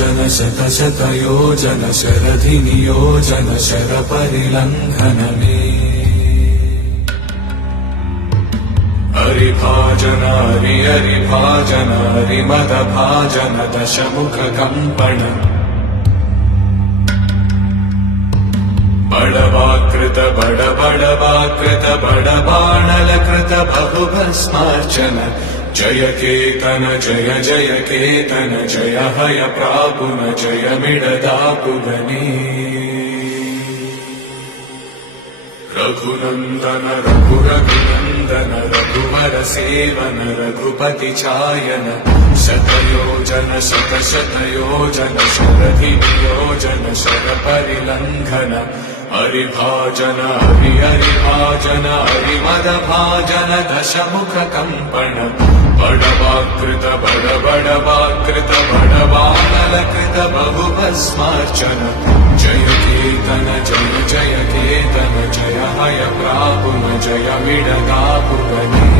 योजन शतशतयोजन शरधिनियोजन शरपरिलङ्घन मे हरिभाजन हरिभाजन हरिमदभाजन दशमुखकम्पण बडवाकृत बडवाकृत बडबाणलकृत बहुभस्मार्चन जय केतन जय जय केतन जय हय प्रापुन जय मिडदापुगने रघुनन्दन रघुनन्दन रघुवर सेवन रघुपति चायन शतयोजन शतशतयोजन शरधिनियोजन शरपरिलङ्घन हरिभाजन हरिभाजन हरिमदभाजन दशमुखकम्पण बडवाकृत बडवाकृत बडबाणलकृत बहुभस्मार्चन जय केतन जय जय केतन जय हय प्रापुन जय मिडदापुगने